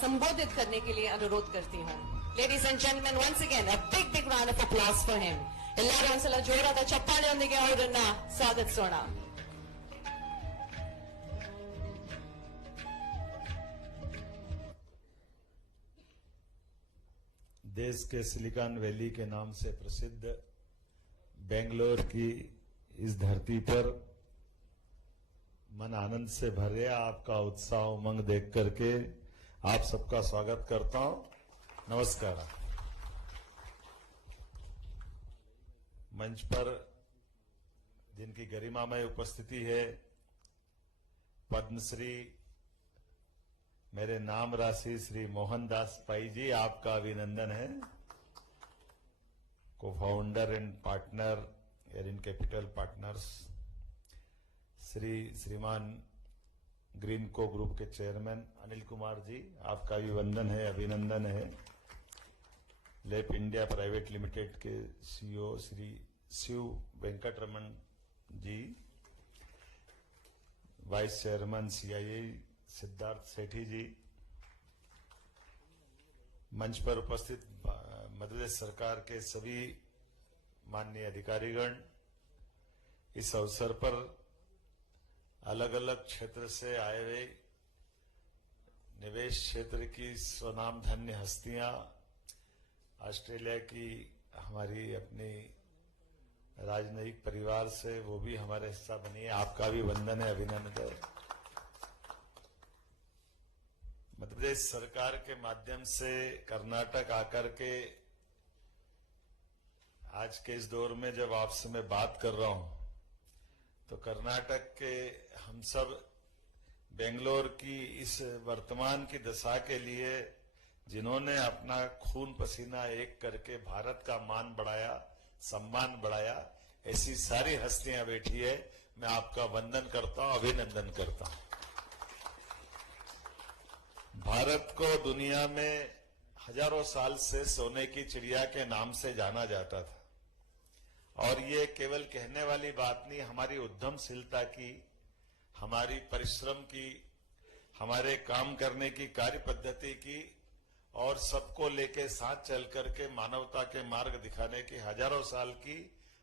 संबोधित करने के लिए अनुरोध करती हूँ। Ladies and gentlemen, once again, a big round of applause for him. ಎಲ್ಲರೂ ಒಂದ್ಸಲ ಜೋರಾದ ಚಪ್ಪಾಳೆಯೊಂದಿಗೆ ಅವರನ್ನ ಸ್ವಾಗತಿಸೋಣ. देश के सिलिकॉन वैली के नाम से प्रसिद्ध बेंगलोर की इस धरती पर मन आनंद से भर गया। आपका उत्साह उमंग देख करके आप सबका स्वागत करता हूं। नमस्कार। मंच पर जिनकी गरिमामय उपस्थिति है, पद्मश्री मेरे नाम राशि श्री मोहनदास पाई जी, आपका अभिनंदन है। को founder and partner Aarin capital partners श्रीमान ग्रीनको ग्रुप के चेयरमैन अनिल कुमार जी, आपका अभिनंदन है, अभिनंदन है। लेप इंडिया प्राइवेट लिमिटेड के CEO Shri Shiv Venkataraman ji, vice chairman CII Siddharth Sethi ji, मंच पर उपस्थित मध्य प्रदेश सरकार के सभी माननीय अधिकारीगण, इस अवसर पर अलग अलग क्षेत्र से आए हुए निवेश क्षेत्र की स्वनाम धन्य हस्तियां, ऑस्ट्रेलिया की हमारी अपनी राजनयिक परिवार से वो भी हमारे हिस्सा बनी है, आपका भी वंदन है, अभिनंदन है। मध्य प्रदेश सरकार के माध्यम से कर्नाटक आकर के आज के इस दौर में जब आपसे मैं बात कर रहा हूं, तो कर्नाटक के हम सब बेंगलोर की इस वर्तमान की दशा के लिए जिन्होंने अपना खून पसीना एक करके भारत का मान बढ़ाया, सम्मान बढ़ाया, ऐसी सारी हस्तियां बैठी है। मैं आपका वंदन करता हूं, अभिनंदन करता हूं। भारत को दुनिया में हजारों साल से सोने की चिड़िया के नाम से जाना जाता था, और ये केवल कहने वाली बात नहीं, हमारी उद्यमशीलता की, हमारी परिश्रम की, हमारे काम करने की कार्य पद्धति की, और सबको लेके साथ चल करके मानवता के मार्ग दिखाने की हजारों साल की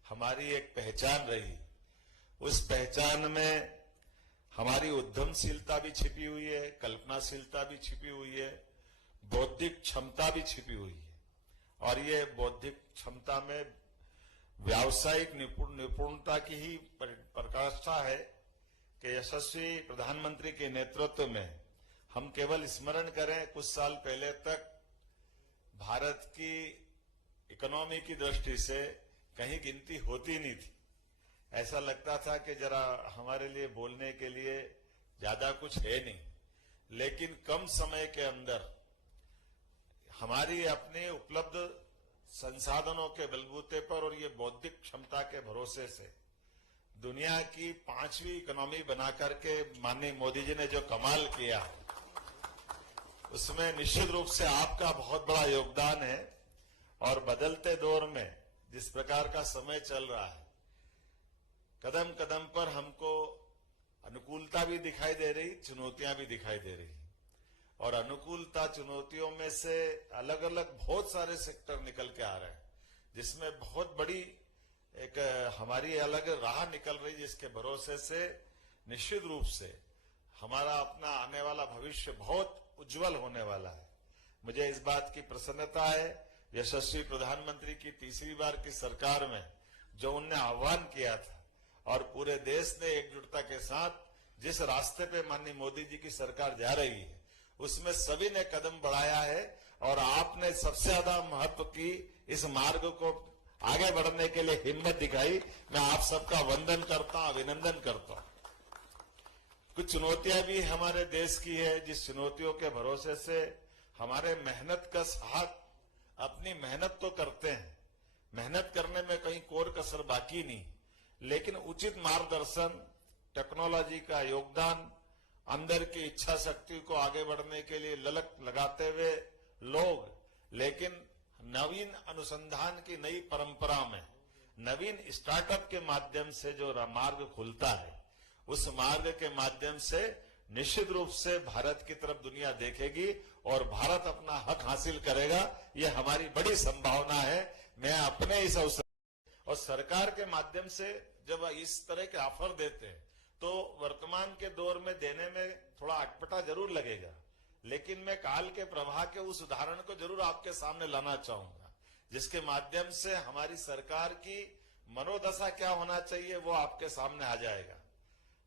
हमारी एक पहचान रही। उस पहचान में हमारी उद्यमशीलता भी छिपी हुई है, कल्पनाशीलता भी छिपी हुई है, बौद्धिक क्षमता भी छिपी हुई है। और ये बौद्धिक क्षमता में व्यावसायिक निपुणता की ही प्रकाष्ठा है कि यशस्वी प्रधानमंत्री के नेतृत्व में हम केवल स्मरण करें, कुछ साल पहले तक भारत की इकोनॉमी की दृष्टि से कहीं गिनती होती नहीं थी। ऐसा लगता था कि जरा हमारे लिए बोलने के लिए ज्यादा कुछ है नहीं, लेकिन कम समय के अंदर हमारी अपने उपलब्ध संसाधनों के बलबूते पर और ये बौद्धिक क्षमता के भरोसे से दुनिया की 5वीं इकोनॉमी बनाकर के माननीय मोदी जी ने जो कमाल किया, उसमें निश्चित रूप से आपका बहुत बड़ा योगदान है। और बदलते दौर में जिस प्रकार का समय चल रहा है, कदम कदम पर हमको अनुकूलता भी दिखाई दे रही, चुनौतियां भी दिखाई दे रही। और अनुकूलता चुनौतियों में से अलग अलग बहुत सारे सेक्टर निकल के आ रहे हैं, जिसमें बहुत बड़ी एक हमारी अलग राह निकल रही, जिसके भरोसे से निश्चित रूप से हमारा अपना आने वाला भविष्य बहुत उज्जवल होने वाला है। मुझे इस बात की प्रसन्नता है, यशस्वी प्रधानमंत्री की तीसरी बार की सरकार में जो उनने आह्वान किया था और पूरे देश ने एकजुटता के साथ जिस रास्ते पे माननीय मोदी जी की सरकार जा रही है, उसमें सभी ने कदम बढ़ाया है। और आपने सबसे ज्यादा महत्व की इस मार्ग को आगे बढ़ने के लिए हिम्मत दिखाई। मैं आप सबका वंदन करता हूं, अभिनंदन करता हूं। कुछ चुनौतियां भी हमारे देश की है, जिस चुनौतियों के भरोसे से हमारे मेहनत का साथ अपनी मेहनत तो करते हैं, मेहनत करने में कहीं कोर कसर बाकी नहीं, लेकिन उचित मार्गदर्शन, टेक्नोलॉजी का योगदान, अंदर की इच्छा शक्ति को आगे बढ़ने के लिए ललक लगाते हुए लोग, लेकिन नवीन अनुसंधान की नई परंपरा में नवीन स्टार्टअप के माध्यम से जो मार्ग खुलता है, उस मार्ग के माध्यम से निश्चित रूप से भारत की तरफ दुनिया देखेगी और भारत अपना हक हासिल करेगा। ये हमारी बड़ी संभावना है। मैं अपने इस अवसर और सरकार के माध्यम से जब इस तरह के ऑफर देते हैं तो वर्तमान के दौर में देने में थोड़ा अटपटा जरूर लगेगा, लेकिन मैं काल के प्रवाह के उस उदाहरण को जरूर आपके सामने लाना चाहूंगा, जिसके माध्यम से हमारी सरकार की मनोदशा क्या होना चाहिए वो आपके सामने आ जाएगा।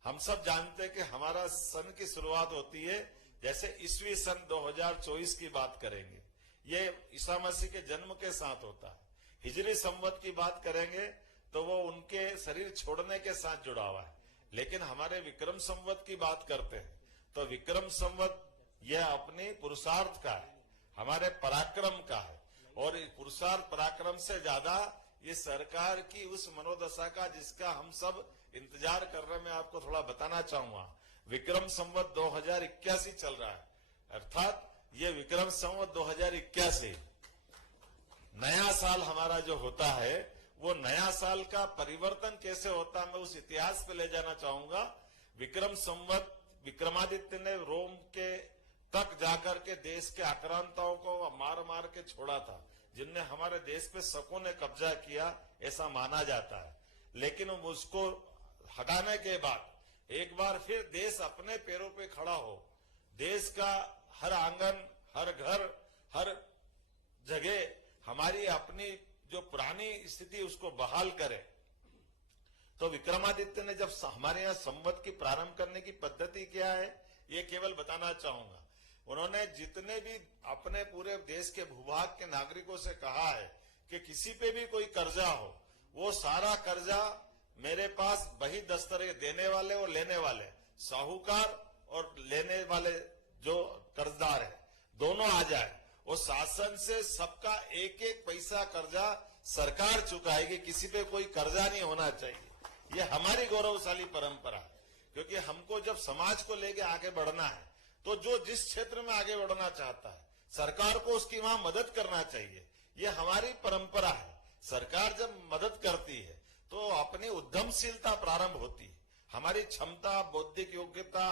हम सब जानते हैं कि हमारा सन की शुरुआत होती है, जैसे ईस्वी सन 2024 की बात करेंगे, ये ईसा मसीह के जन्म के साथ होता है। हिजरी संवत की बात करेंगे तो वो उनके शरीर छोड़ने के साथ जुड़ा हुआ है। लेकिन हमारे विक्रम संवत की बात करते हैं तो विक्रम संवत यह अपनी पुरुषार्थ का है, हमारे पराक्रम का है, और पुरुषार्थ पराक्रम से ज्यादा ये सरकार की उस मनोदशा का जिसका हम सब इंतजार कर रहे हैं। मैं आपको थोड़ा बताना चाहूंगा। विक्रम संवत 2081 चल रहा है, अर्थात ये विक्रम संवत 2081 नया साल हमारा जो होता है, वो नया साल का परिवर्तन कैसे होता है मैं उस इतिहास पे ले जाना चाहूंगा। विक्रम संवत विक्रमादित्य ने रोम के तक जाकर के देश के आक्रांताओं को मार मार के छोड़ा था, जिनने हमारे देश पे शकों ने कब्जा किया ऐसा माना जाता है। लेकिन उसको हटाने के बाद एक बार फिर देश अपने पैरों पे खड़ा हो, देश का हर आंगन, हर घर, हर जगह हमारी अपनी जो पुरानी स्थिति उसको बहाल करे। तो विक्रमादित्य ने जब हमारे यहाँ संवत की प्रारंभ करने की पद्धति क्या है ये केवल बताना चाहूंगा। उन्होंने जितने भी अपने पूरे देश के भूभाग के नागरिकों से कहा है कि किसी पे भी कोई कर्जा हो, वो सारा कर्जा मेरे पास बही दस्तरे देने वाले और लेने वाले, साहूकार और लेने वाले जो कर्जदार है दोनों आ जाए, और शासन से सबका एक एक पैसा कर्जा सरकार चुकाएगी, किसी पे कोई कर्जा नहीं होना चाहिए। ये हमारी गौरवशाली परंपरा है, क्योंकि हमको जब समाज को लेके आगे बढ़ना है तो जो जिस क्षेत्र में आगे बढ़ना चाहता है सरकार को उसकी वहां मदद करना चाहिए। ये हमारी परंपरा है। सरकार जब मदद करती है तो अपनी उद्यमशीलता प्रारंभ होती है, हमारी क्षमता, बौद्धिक योग्यता,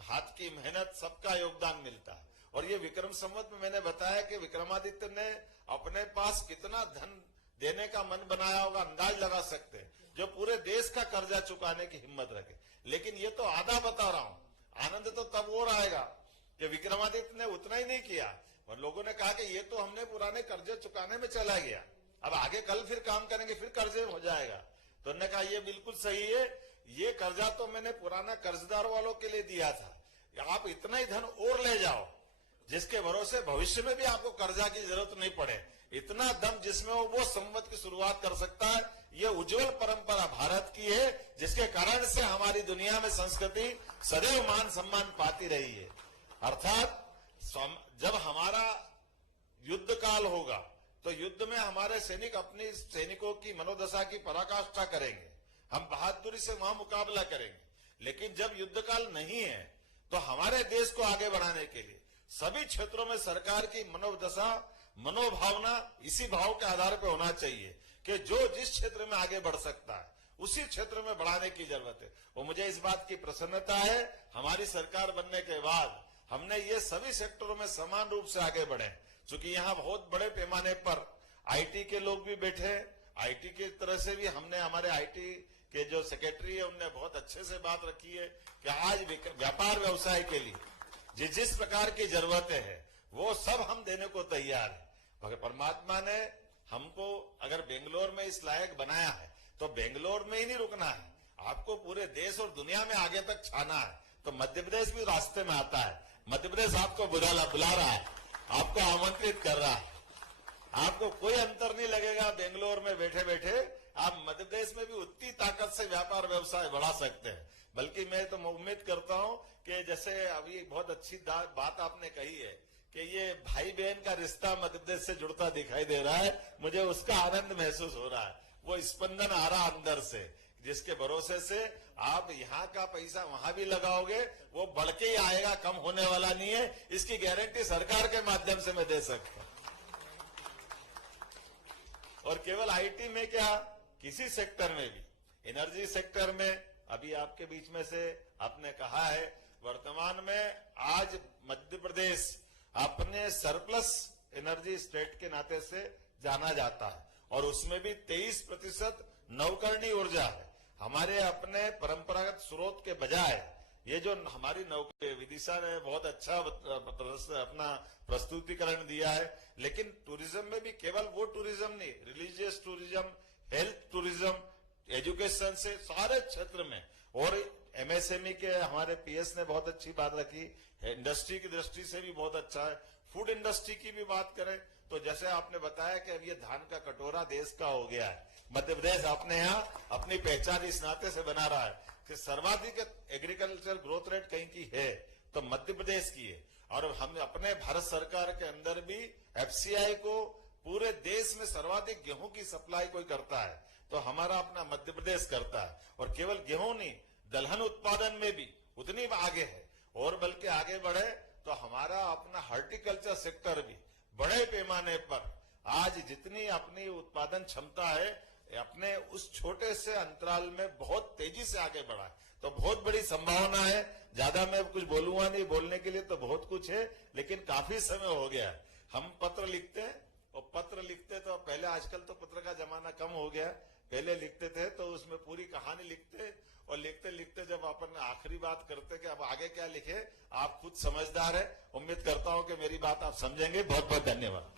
हाथ की मेहनत, सबका योगदान मिलता है। और ये विक्रम संवत में मैंने बताया कि विक्रमादित्य ने अपने पास कितना धन देने का मन बनाया होगा, अंदाज लगा सकते हैं, जो पूरे देश का कर्जा चुकाने की हिम्मत रखे। लेकिन ये तो आधा बता रहा हूं, आनंद तो तब और आएगा कि विक्रमादित्य ने उतना ही नहीं किया और लोगों ने कहा कि ये तो हमने पुराने कर्जे चुकाने में चला गया, अब आगे कल फिर काम करेंगे फिर कर्जे हो जाएगा। तो उन्होंने कहा ये बिल्कुल सही है, ये कर्जा तो मैंने पुराना कर्जदार वालों के लिए दिया था, आप इतना ही धन और ले जाओ जिसके भरोसे भविष्य में भी आपको कर्जा की जरूरत नहीं पड़े। इतना दम जिसमें वो संवत की शुरुआत कर सकता है। ये उज्जवल परंपरा भारत की है, जिसके कारण से हमारी दुनिया में संस्कृति सदैव मान सम्मान पाती रही है। अर्थात जब हमारा युद्ध काल होगा तो युद्ध में हमारे सैनिक अपनी सैनिकों की मनोदशा की पराकाष्ठा करेंगे, हम बहादुरी से वहां मुकाबला करेंगे। लेकिन जब युद्ध काल नहीं है तो हमारे देश को आगे बढ़ाने के लिए सभी क्षेत्रों में सरकार की मनोदशा, मनोभावना इसी भाव के आधार पर होना चाहिए कि जो जिस क्षेत्र में आगे बढ़ सकता है उसी क्षेत्र में बढ़ाने की जरूरत है। और मुझे इस बात की प्रसन्नता है, हमारी सरकार बनने के बाद हमने ये सभी सेक्टरों में समान रूप से आगे बढ़े। क्योंकि यहाँ बहुत बड़े पैमाने पर आईटी के लोग भी बैठे, आईटी की तरह से भी हमने हमारे आईटी के जो सेक्रेटरी है उनने बहुत अच्छे से बात रखी है कि आज व्यापार व्यवसाय के लिए जिस प्रकार की जरूरतें हैं वो सब हम देने को तैयार है। मगर परमात्मा ने हमको अगर बेंगलोर में इस लायक बनाया है तो बेंगलोर में ही नहीं रुकना है, आपको पूरे देश और दुनिया में आगे तक छाना है। तो मध्य प्रदेश भी रास्ते में आता है, मध्य प्रदेश आपको बुला रहा है, आपको आमंत्रित कर रहा है। आपको कोई अंतर नहीं लगेगा, बेंगलोर में बैठे बैठे आप मध्य प्रदेश में भी उतनी ताकत से व्यापार व्यवसाय बढ़ा सकते हैं। बल्कि मैं तो उम्मीद करता हूं कि जैसे अभी बहुत अच्छी बात आपने कही है कि ये भाई बहन का रिश्ता मध्य प्रदेश से जुड़ता दिखाई दे रहा है, मुझे उसका आनंद महसूस हो रहा है। वो स्पंदन आ रहा अंदर से, जिसके भरोसे से आप यहाँ का पैसा वहां भी लगाओगे वो बढ़ के ही आएगा, कम होने वाला नहीं है। इसकी गारंटी सरकार के माध्यम से मैं दे सकता हूं। और केवल आईटी में क्या, किसी सेक्टर में भी, एनर्जी सेक्टर में अभी आपके बीच में से आपने कहा है वर्तमान में आज मध्य प्रदेश अपने सरप्लस एनर्जी स्टेट के नाते से जाना जाता है और उसमें भी 23% नवकरणीय ऊर्जा है। हमारे अपने परंपरागत स्रोत के बजाय ये जो हमारी विदिशा ने बहुत अच्छा अपना प्रस्तुतिकरण दिया है, लेकिन टूरिज्म में भी केवल वो टूरिज्म नहीं, religious tourism, health tourism, education से सारे क्षेत्र में, और एमएसएमई के हमारे पीएस ने बहुत अच्छी बात रखी, इंडस्ट्री की दृष्टि से भी बहुत अच्छा है। फूड इंडस्ट्री की भी बात करें तो जैसे आपने बताया कि अब ये धान का कटोरा देश का हो गया है, मध्य प्रदेश अपने यहाँ अपनी पहचान इस नाते से बना रहा है कि सर्वाधिक एग्रीकल्चर ग्रोथ रेट कहीं की है तो मध्य प्रदेश की है। और हम अपने भारत सरकार के अंदर भी एफसीआई को पूरे देश में सर्वाधिक गेहूं की सप्लाई कोई करता है तो हमारा अपना मध्य प्रदेश करता है। और केवल गेहूं नहीं, दलहन उत्पादन में भी उतनी आगे है, और बल्कि आगे बढ़े तो हमारा अपना हॉर्टिकल्चर सेक्टर भी बड़े पैमाने पर आज जितनी अपनी उत्पादन क्षमता है अपने उस छोटे से अंतराल में बहुत तेजी से आगे बढ़ा है। तो बहुत बड़ी संभावना है। ज्यादा मैं कुछ बोलूंगा नहीं, बोलने के लिए तो बहुत कुछ है, लेकिन काफी समय हो गया है। हम पत्र लिखते हैं और पत्र लिखते तो पहले, आजकल तो पत्र का जमाना कम हो गया, पहले लिखते थे तो उसमें पूरी कहानी लिखते, और लिखते लिखते जब अपन आखिरी बात करते कि अब आगे क्या लिखे, आप खुद समझदार है। उम्मीद करता हूं कि मेरी बात आप समझेंगे। बहुत बहुत धन्यवाद।